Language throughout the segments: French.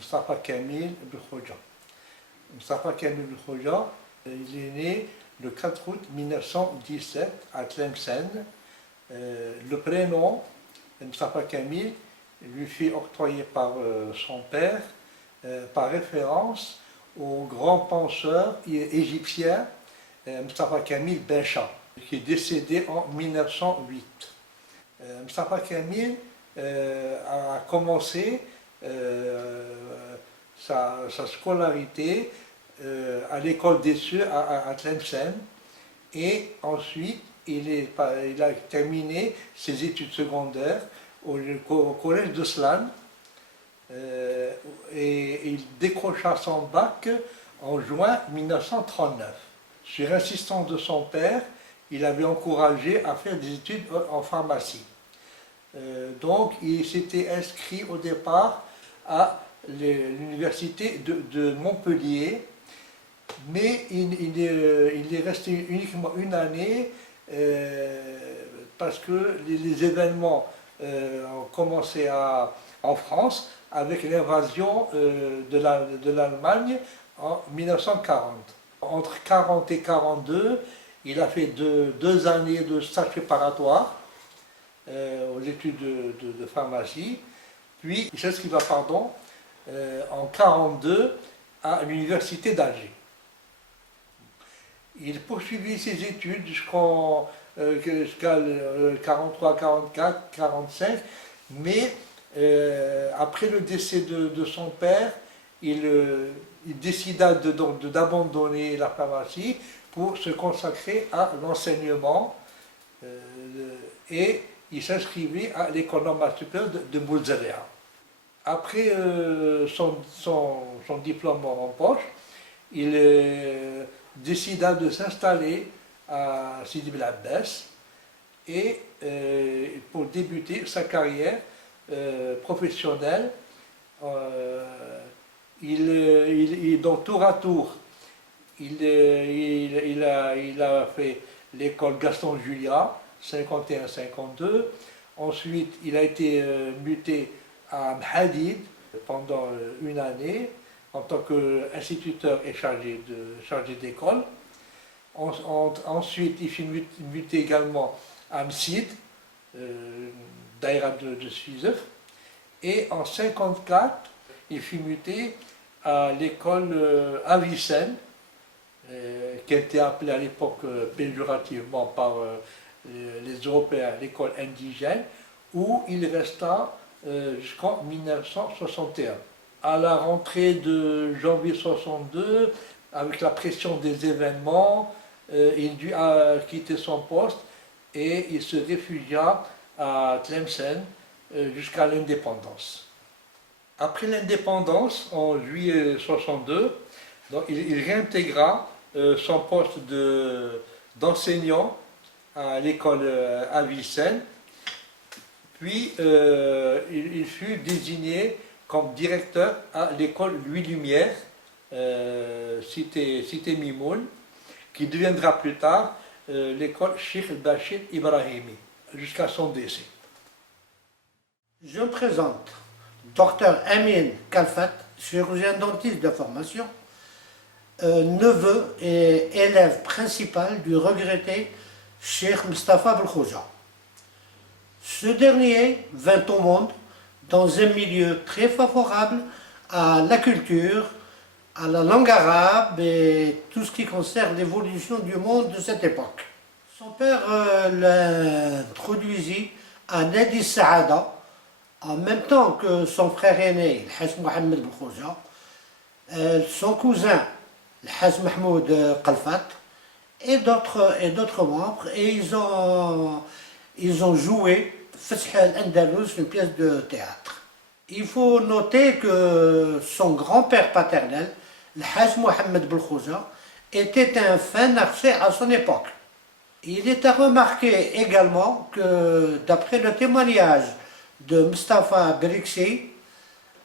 Mustafa Kamil Bkhoja. Mustafa Kamil Bkhoja, il est né le 4 août 1917 à Tlemcen. Le prénom Mustafa Kamil lui fut octroyé par son père par référence au grand penseur égyptien Mustafa Kamil Bencha, qui est décédé en 1908. Mustafa Kamil a commencé sa scolarité à l'école des cieux à Tlemcen, et ensuite il a terminé ses études secondaires au collège de Slan, et il décrocha son bac en juin 1939. Sur insistance de son père, il avait encouragé à faire des études en pharmacie. Donc il s'était inscrit au départ à l'université de Montpellier, mais il est resté uniquement une année parce que les événements ont commencé en France avec l'invasion de l'Allemagne en 1940. Entre 1940 et 1942, il a fait deux années de stage préparatoire aux études de pharmacie, puis il s'inscriva en 1942 à l'université d'Alger. Il poursuivit ses études jusqu'à 43, 44, 45, mais après le décès de son père, il décida d'abandonner la pharmacie pour se consacrer à l'enseignement, et il s'inscrivit à l'école normale supérieure de Bouzelea. Après son diplôme en poche, il décida de s'installer à Sidi Bel Abbès, et pour débuter sa carrière professionnelle, donc tour à tour, il a fait l'école Gaston Julia, 51-52. Ensuite, il a été muté à Mhadid pendant une année en tant qu'instituteur et chargé d'école. Ensuite, il fut muté également à Msid, Daïra de Suizef. Et en 1954, il fut muté à l'école Avicenne, qui était appelée à l'époque péjorativement par les Européens l'école indigène, où il resta jusqu'en 1961. À la rentrée de janvier 62, avec la pression des événements, il dut quitter son poste et il se réfugia à Tlemcen jusqu'à l'indépendance. Après l'indépendance, en juillet 62, donc, il réintégra son poste d'enseignant à l'école Avicenne, puis il fut désigné comme directeur à l'école Louis Lumière, cité Mimoun, qui deviendra plus tard l'école Cheikh Bachir Ibrahimi, jusqu'à son décès. Je me présente, Dr Amin Kalfat, chirurgien dentiste de formation, neveu et élève principal du regretté Cheikh Mustafa Bkhoja. Ce dernier vint au monde dans un milieu très favorable à la culture, à la langue arabe et tout ce qui concerne l'évolution du monde de cette époque. Son père l'introduisit à Nadi Saada en même temps que son frère aîné, le Haj Mohamed Bkhoja, son cousin, le Haj Mahmoud Kalfat, et d'autres membres, et ils ont joué Fath al-Andalus, une pièce de théâtre. Il faut noter que son grand-père paternel, le Haj Mohamed Bkhoja, était un fin archer à son époque. Il est à remarquer également que, d'après le témoignage de Mustafa Beriksi,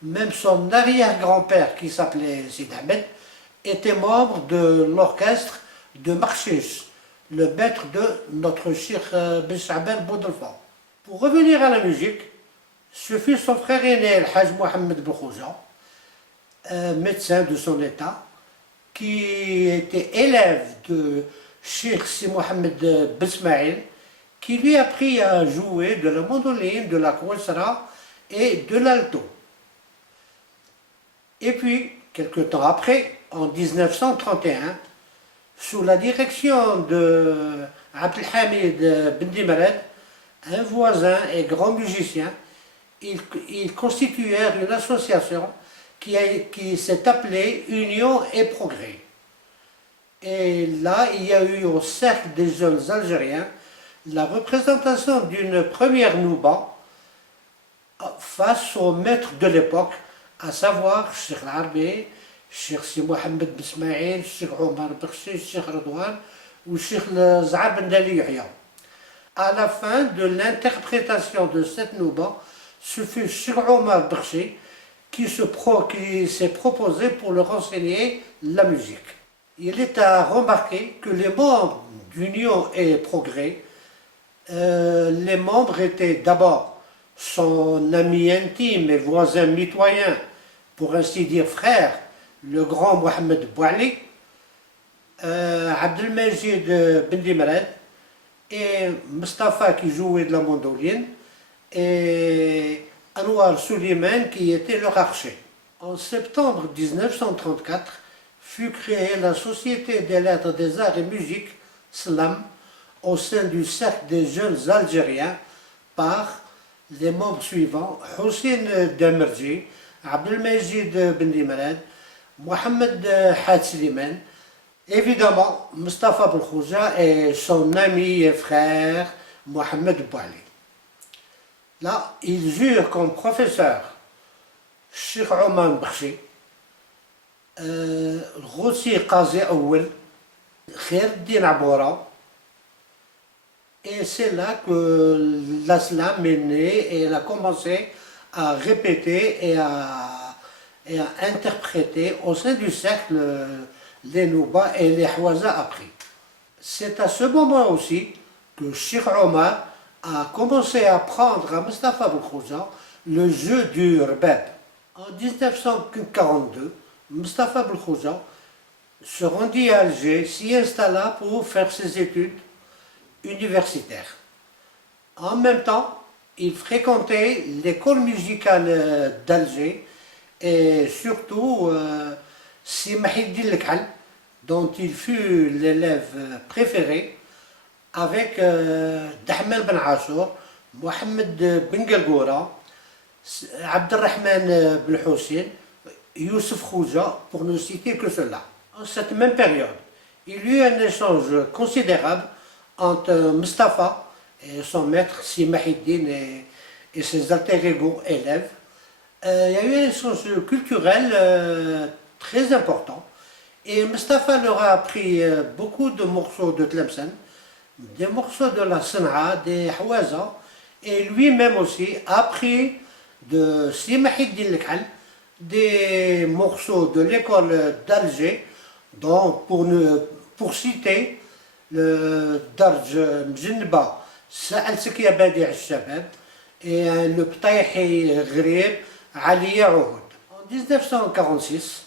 même son arrière-grand-père, qui s'appelait Sid Ahmed, était membre de l'orchestre de Marchis, le maître de notre Cheikh Ben Chaban Boudelfa. Pour revenir à la musique, ce fut son frère aîné, le Haj Mohamed Bkhoja, médecin de son état, qui était élève de Cheikh Si Mohamed Besmaïl, qui lui a appris à jouer de la mandoline, de la kouessara et de l'alto. Et puis, quelque temps après, en 1931, sous la direction de Abdelhamid Ben Dimarad, un voisin et grand musicien, ils constituèrent une association qui s'est appelée Union et Progrès. Et là, il y a eu au Cercle des jeunes Algériens la représentation d'une première nouba face au maître de l'époque, à savoir Cheikh Larbi, Cheikh Si Mohamed Besmaïl, Cheikh Omar Berchi, Cheikh Redouane ou Cheikh Zahab Ben Dali Yahya. À la fin de l'interprétation de cette nouba, ce fut Cheikh Omar Berchi qui s'est proposé pour leur enseigner la musique. Il est à remarquer que les membres d'Union et Progrès, les membres étaient d'abord son ami intime et voisin mitoyen, pour ainsi dire frère, le grand Mohamed Bouali, Abdelmajid Ben Dimarad, et Mustafa qui jouait de la mandoline, et Anwar Suleiman qui était leur archer. En septembre 1934 fut créée la Société des lettres des arts et musique, SLAM, au sein du Cercle des jeunes Algériens par les membres suivants: Hussein Demerji, Abdelmajid Ben Dimarad, Mohamed Had Slimane, évidemment Mustafa Belkhouja et son ami et frère Mohamed Bouali. Là, ils eurent comme professeur Cheikh Omar Berchi, Roussi Qazi Awel, Khaireddin Aboura. Et c'est là que l'Aslam est né et elle a commencé à répéter et à interpréter au sein du cercle les Nouba et les Hawaza appris. C'est à ce moment aussi que Cheikh Omar a commencé à apprendre à Mustafa Belkhouja le jeu du rbab. En 1942, Mustafa Belkhouja se rendit à Alger, s'y installa pour faire ses études universitaires. En même temps, il fréquentait l'école musicale d'Alger et surtout Si Mahiddin Lekhal, dont il fut l'élève préféré, avec Dahman Ben Assour, Mohamed Ben Galgoura, Abdelrahman Ben Hussein, Youssef Khouja, pour ne citer que cela. En cette même période, il y eut un échange considérable entre Mustafa et son maître Si Mahiddin et ses alter ego élèves. Il y a eu un échange culturel très important et Mustafa leur a appris beaucoup de morceaux de Tlemcen, des morceaux de la San'a, des Hawaza, et lui-même aussi a appris de Si Mahiddin Lekhal des morceaux de l'école d'Alger, donc pour citer le Darj Mjinba, Sa'altek ya Badi' al-Shabab, et le Ptayhi Ghrib, Aliya Ouhoud. En 1946,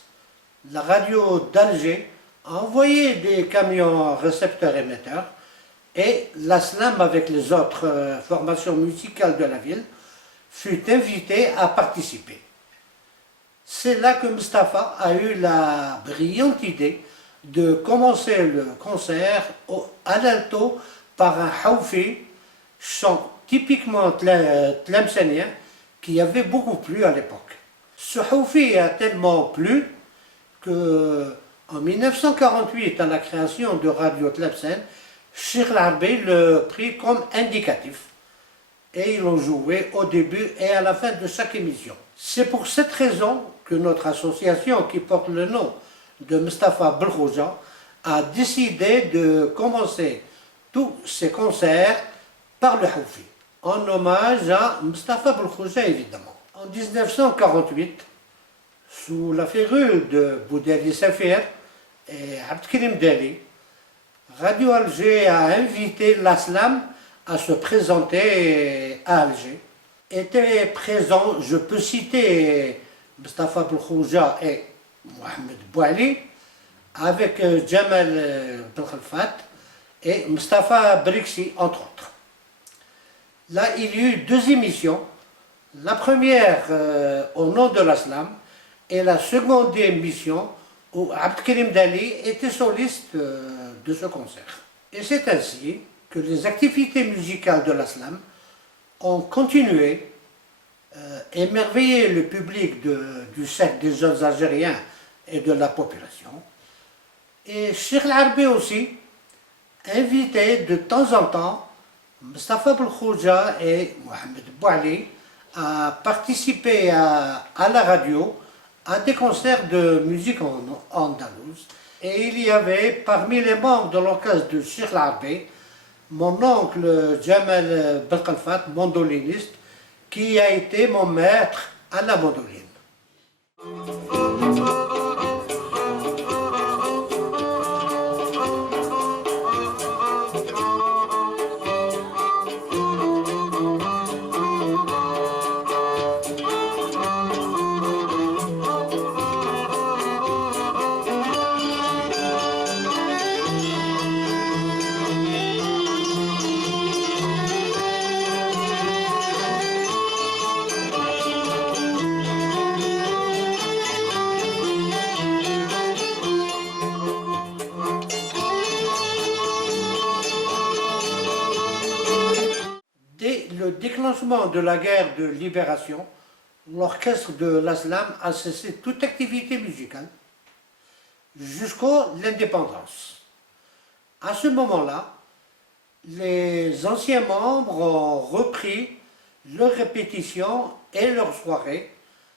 la radio d'Alger a envoyé des camions récepteurs-émetteurs et l'Aslam, avec les autres formations musicales de la ville, fut invité à participer. C'est là que Mustafa a eu la brillante idée de commencer le concert à l'alto par un hawfi, chant typiquement tlemcenien, qui avait beaucoup plu à l'époque. Ce hawfi a tellement plu qu'en 1948, à la création de Radio Tlemcen, Cheikh Larbi le prit comme indicatif. Et ils l'ont joué au début et à la fin de chaque émission. C'est pour cette raison que notre association, qui porte le nom de Mustafa Belkhouja, a décidé de commencer tous ses concerts par le hawfi, en hommage à Mustafa Belkhouja évidemment. En 1948, sous la férule de Boudali Safir et Abdelkrim Dali, Radio Alger a invité l'Aslam à se présenter à Alger. Étaient présents, je peux citer Mustafa Belkhouja et Mohamed Bouali, avec Jamal Belkhalfat et Mustafa Briksi, entre autres. Là, il y a eu 2 émissions. La première au nom de l'Islam et la seconde émission où Abdelkrim Dali était soliste de ce concert. Et c'est ainsi que les activités musicales de l'Islam ont continué, émerveillé le public du cercle des jeunes Algériens et de la population. Et Cheikh Al-Arbi aussi invitait de temps en temps Mustafa Belkhouja et Mohamed Bouali à participer à la radio à des concerts de musique en andalouse. Et il y avait parmi les membres de l'orchestre de Cheikh Al-Arbi mon oncle Jamal Belkhalfat, mandoliniste, qui a été mon maître à la mandoline. Dès le déclenchement de la guerre de libération, l'orchestre de l'Islam a cessé toute activité musicale jusqu'à l'indépendance. À ce moment-là, les anciens membres ont repris leurs répétitions et leurs soirées,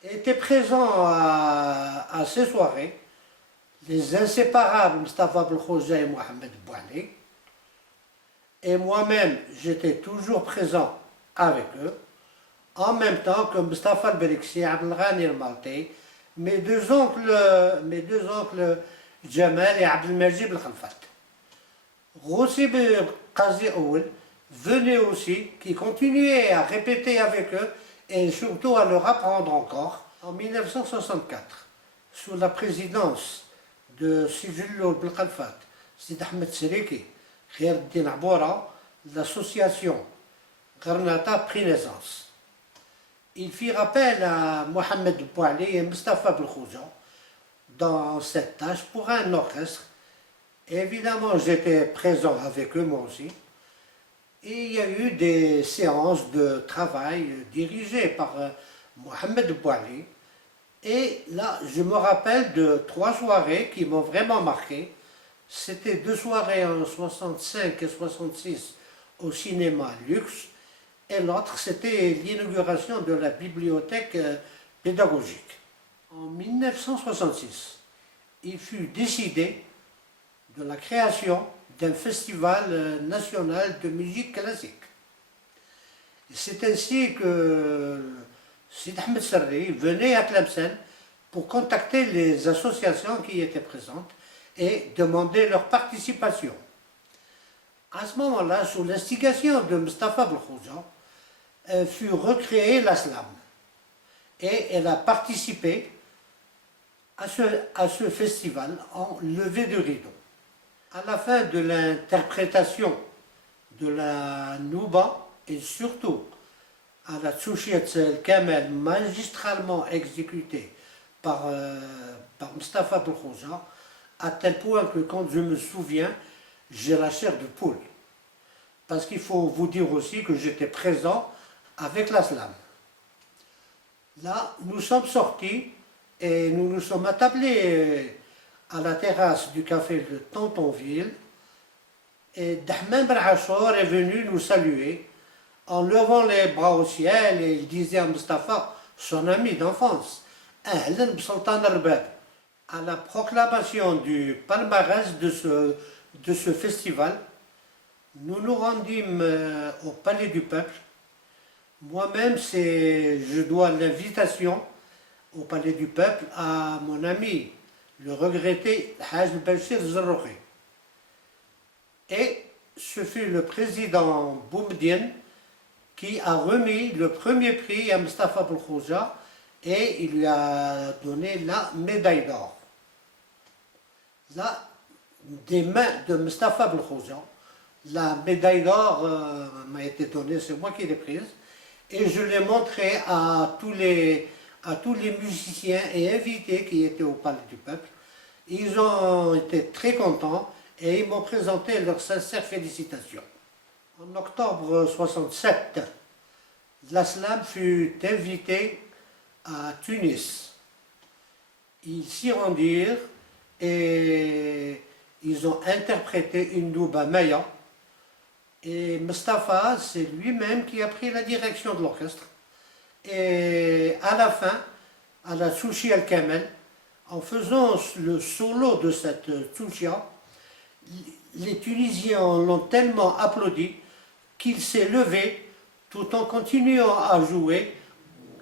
étaient présents à ces soirées les inséparables Mustafa Belkhouja et Mohamed Bouali. Et moi-même, j'étais toujours présent avec eux, en même temps que Mustafa Briksi, Abdelghani Al-Malti, mes deux oncles Jamal et Abdelmajid Belkhalfat. Rossi Qazi Oul venait aussi, qui continuait à répéter avec eux et surtout à leur apprendre encore. En 1964, sous la présidence de Sijillo Belkhalfat, Sid Ahmed Seriki, Khaireddin Aboura, l'association Gharnata prit naissance. Il fit rappel à Mohamed Bouali et Mustafa Belkhouja dans cette tâche pour un orchestre. Évidemment, j'étais présent avec eux, moi aussi. Et il y a eu des séances de travail dirigées par Mohamed Bouali. Et là, je me rappelle de 3 soirées qui m'ont vraiment marqué. C'était 2 soirées en 65 et 66 au cinéma Luxe, et l'autre c'était l'inauguration de la bibliothèque pédagogique. En 1966, il fut décidé de la création d'un festival national de musique classique. C'est ainsi que Sid Ahmed Sarri venait à Tlemcen pour contacter les associations qui étaient présentes et demander leur participation. À ce moment-là, sous l'instigation de Mustafa Belkhouja, fut recréée l'Aslam et elle a participé à ce festival en levée de rideau. À la fin de l'interprétation de la Nouba et surtout à la Tsoushiet el-Kamel magistralement exécutée par Mustafa Belkhouja, à tel point que quand je me souviens, j'ai la chair de poule. Parce qu'il faut vous dire aussi que j'étais présent avec l'Aslam. Là, nous sommes sortis et nous nous sommes attablés à la terrasse du café de Tantonville. Et Dahman Ben Achour est venu nous saluer en levant les bras au ciel et il disait à Mustafa, son ami d'enfance, Ahlan Sultan Arbab. À la proclamation du palmarès de ce festival, nous nous rendîmes au Palais du Peuple. Moi-même, je dois l'invitation au Palais du Peuple à mon ami, le regretté Haj Bachir Zarrouki. Et ce fut le président Boumediene qui a remis le premier prix à Mustafa Belkhouja et il lui a donné la médaille d'or. Là, des mains de Mustapha Belkhouja, la médaille d'or m'a été donnée, c'est moi qui l'ai prise, et je l'ai montrée à tous les musiciens et invités qui étaient au Palais du Peuple. Ils ont été très contents et ils m'ont présenté leurs sincères félicitations. En octobre 67, l'Aslam fut invité à Tunis. Ils s'y rendirent et ils ont interprété une douba maya. Et Mustapha, c'est lui-même qui a pris la direction de l'orchestre. Et à la fin, à la Tchouchia al-Kamel, en faisant le solo de cette Tchouchia, les Tunisiens l'ont tellement applaudi qu'il s'est levé tout en continuant à jouer.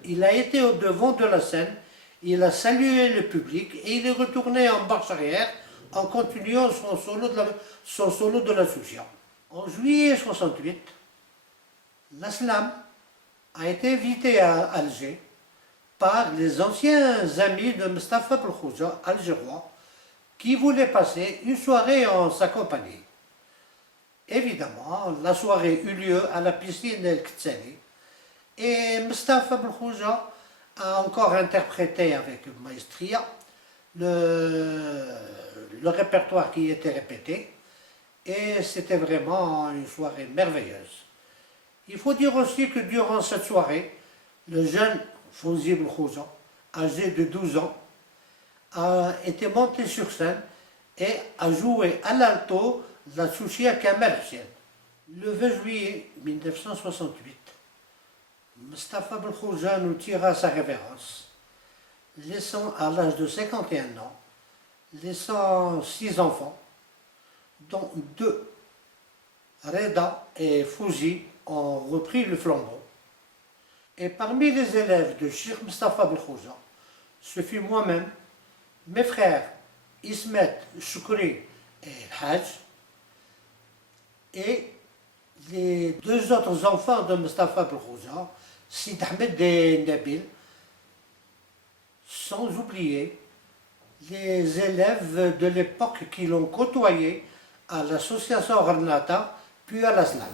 Il a été au devant de la scène, il a salué le public et il est retourné en marche arrière en continuant son solo de la Tchouchia. En juillet 68, l'Aslam a été invité à Alger par les anciens amis de Mustapha Belkhouja, algérois, qui voulaient passer une soirée en sa compagnie. Évidemment, la soirée eut lieu à la piscine El Ktsani et Mustapha Belkhouja a encore interprété avec maestria le répertoire qui était répété et c'était vraiment une soirée merveilleuse. Il faut dire aussi que durant cette soirée, le jeune Fawzi Belkhouja, âgé de 12 ans, a été monté sur scène et a joué à l'alto la Tchouchia Kamel Hussein. Le 20 juillet 1968, Mustapha Belkhouja nous tira sa révérence, laissant à l'âge de 51 ans, laissant 6 enfants, dont 2, Reda et Fawzi, ont repris le flambeau. Et parmi les élèves de Cheikh Mustapha Belkhouja, ce fut moi-même, mes frères Ismet, Choukri et Hajj, et les 2 autres enfants de Mustapha Belkhouja, Sid Ahmed et Nabil, sans oublier les élèves de l'époque qui l'ont côtoyé à l'association Granata, puis à l'Aslam.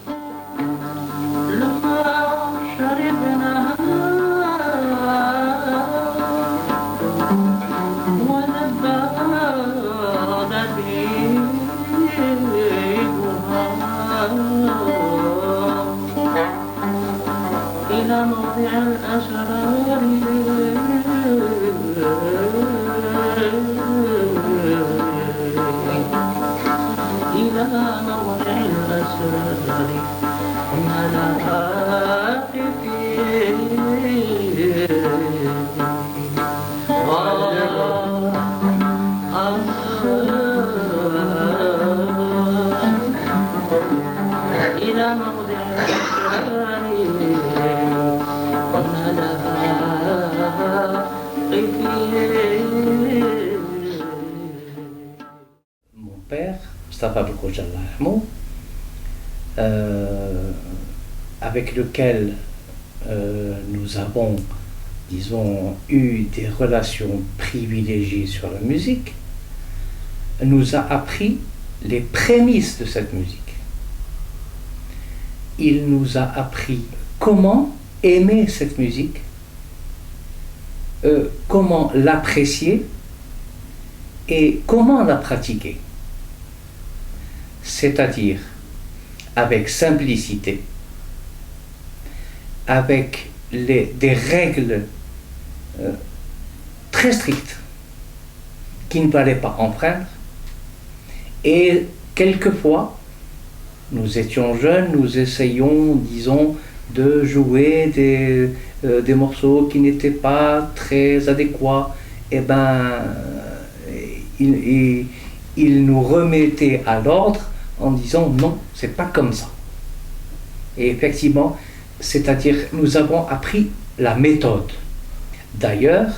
إلى موضع الأسرار إلى موضع الأسرار إلى موضع Mon père, Mustapha Belkhouja, avec lequel nous avons, disons, eu des relations privilégiées sur la musique, nous a appris les prémices de cette musique. Il nous a appris comment aimer cette musique, comment l'apprécier et comment la pratiquer. C'est-à-dire avec simplicité, avec des règles très strictes qui ne fallait pas enfreindre. Et quelquefois, nous étions jeunes, nous essayions, disons, de jouer des morceaux qui n'étaient pas très adéquats. Eh bien, il nous remettait à l'ordre en disant non, c'est pas comme ça. Et effectivement, c'est-à-dire nous avons appris la méthode. D'ailleurs,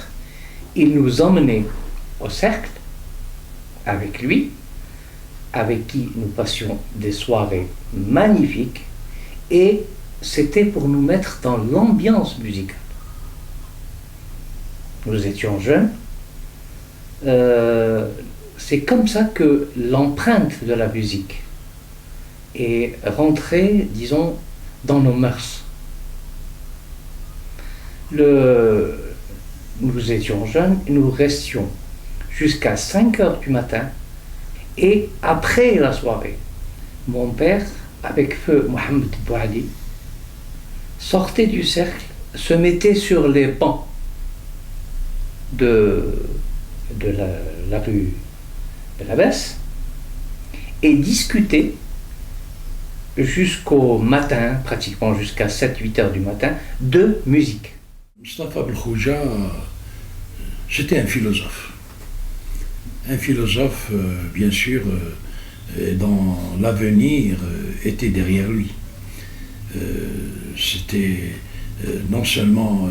il nous emmenait au cercle avec lui, avec qui nous passions des soirées magnifiques, et c'était pour nous mettre dans l'ambiance musicale. Nous étions jeunes, c'est comme ça que l'empreinte de la musique est rentrée, disons, dans nos mœurs. Nous étions jeunes, nous restions jusqu'à 5 heures du matin, et après la soirée, mon père, avec feu Mohamed Bouali, sortait du cercle, se mettait sur les bancs de la rue de la Besse et discutait jusqu'au matin, pratiquement jusqu'à 7-8 heures du matin, de musique. Mustapha Belkhouja, c'était un philosophe. Un philosophe, bien sûr, dont l'avenir était derrière lui. C'était non seulement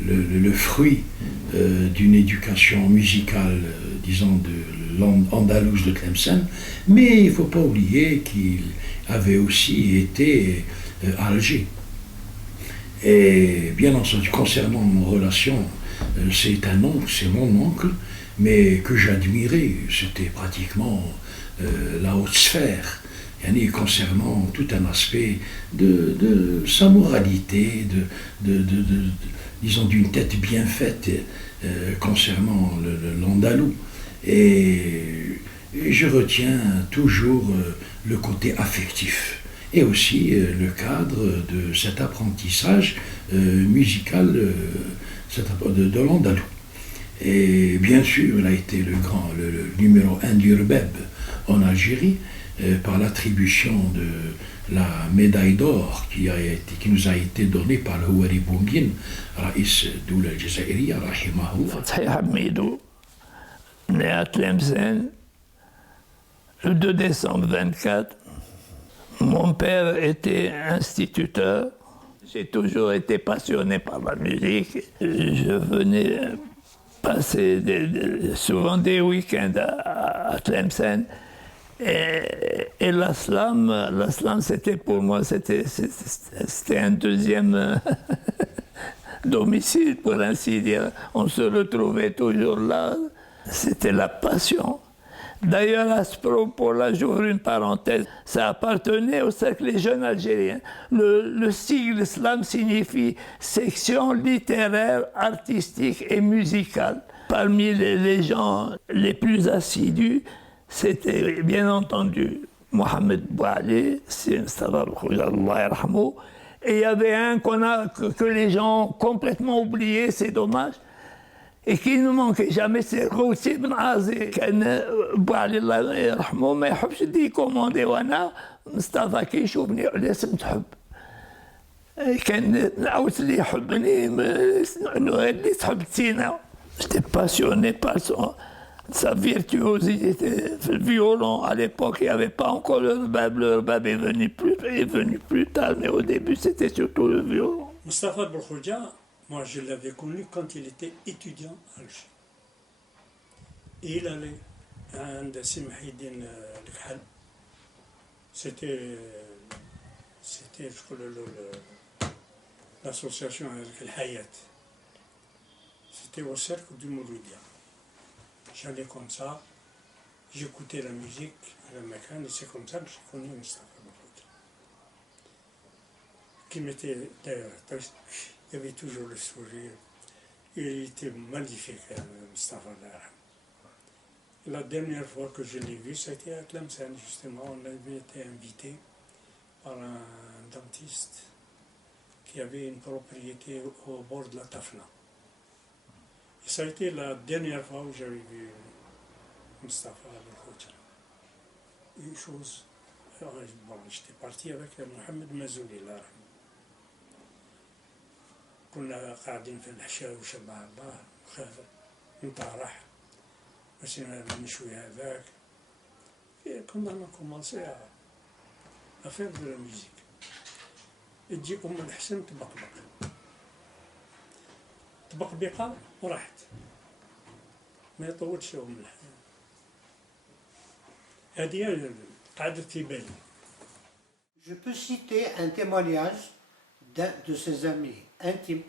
le fruit d'une éducation musicale, disons, de l'andalouse de Tlemcen, mais il ne faut pas oublier qu'il avait aussi été à Alger. Et bien entendu, concernant nos relations, c'est un oncle, c'est mon oncle, mais que j'admirais, c'était pratiquement la haute sphère, concernant tout un aspect de sa moralité, disons d'une tête bien faite concernant l'andalou. Et je retiens toujours le côté affectif et aussi le cadre de cet apprentissage musical de l'andalou. Et bien sûr, il a été le numéro 1 du Rbeb en Algérie par l'attribution de la médaille d'or qui nous a été donnée par le Houari Boumdine, Raïs Doula Jazairiya, rahimahullah. Fathi Hamidou, né à Tlemcen, le 2 décembre 24. Mon père était instituteur. J'ai toujours été passionné par la musique. Je venais passer souvent des week-ends à Tlemcen. Et la slam, c'était pour moi, c'était un deuxième domicile, pour ainsi dire. On se retrouvait toujours là. C'était la passion. D'ailleurs, à ce propos, là, j'ouvre une parenthèse, ça appartenait au cercle des jeunes algériens. Le sigle slam signifie section littéraire, artistique et musicale. Parmi les gens les plus assidus, c'était bien entendu Mohamed Bouali, c'est Mustapha Belkhouja, Allah yarhamou. Et il y avait un que les gens ont complètement oublié, c'est dommage. Et qui ne manquait jamais, c'est Ghoussi ibn Azi. كان بوعلي الله يرحمه ما يحبش يدي كوموندي وانا مصطفى كي يشوفني علاش تحب. كان نعاود اللي يحبني اللي تحب تينا. J'étais passionné par sa virtuosité. Le violon, à l'époque, il n'y avait pas encore le rbab. Le rbab est venu plus tard, mais au début, c'était surtout le violon. Mustapha Belkhouja, moi, je l'avais connu quand il était étudiant à Alger. Et il allait à Ndassim Haïdine Lekhal. C'était, je crois, l'association avec El Hayat. C'était au cercle du Mouloudia. J'allais comme ça, j'écoutais la musique à la Meccan, et c'est comme ça que j'ai connu Mustapha Belkhouja. Qui m'était d'ailleurs, il y avait toujours le sourire. Il était magnifique, Mustapha. La dernière fois que je l'ai vu, c'était à Tlemcen, justement. On avait été invité par un dentiste qui avait une propriété au bord de la Tafna. Et ça a été la dernière fois où j'avais vu Mustapha Belkhouja. Une chose, bon, j'étais parti avec Mohamed Mazouli, là. كنا قاعدين في العشاء وشبع الله نطارح مشينا نشوي هذاك كنا نكومونسي افير دو لا ميوزيك تجي ام الحسن طبقبقه وراحت ما يطولش ام الحسن هذه قعدت في بالي. Je peux citer un témoignage d'un de ses amis intimes,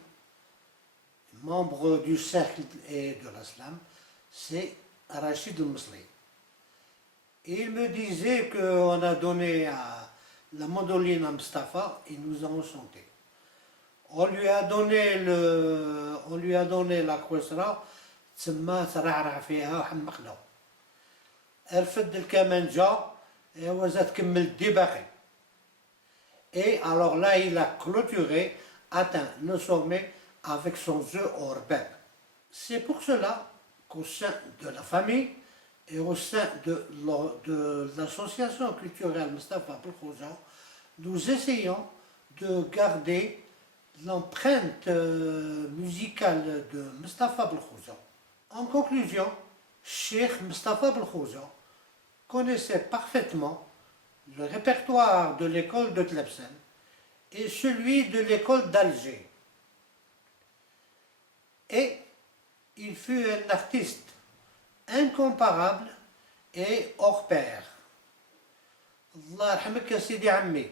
membre du cercle et de l'islam, c'est Rachid al-Mousli. Et il me disait qu'on a donné la mandoline à Mustapha, il nous a enchantés. On lui a donné la كويسرة تسمى ترعرع فيها وحمقنا. رفد الكمانجة وزاد كمل الدي باقي. Et alors là, il a clôturé, atteint le sommet avec son jeu urbain. C'est pour cela qu'au sein de la famille et au sein de l'association culturelle Mustapha Belkhoja, nous essayons de garder l'empreinte musicale de Mustapha Belkhoja. En conclusion, Cheikh Mustapha Belkhoja connaissait parfaitement le répertoire de l'école de Tlemcen et celui de l'école d'Alger. Et il fut un artiste incomparable et hors pair. Allah yarhamك يا سيدي عمي.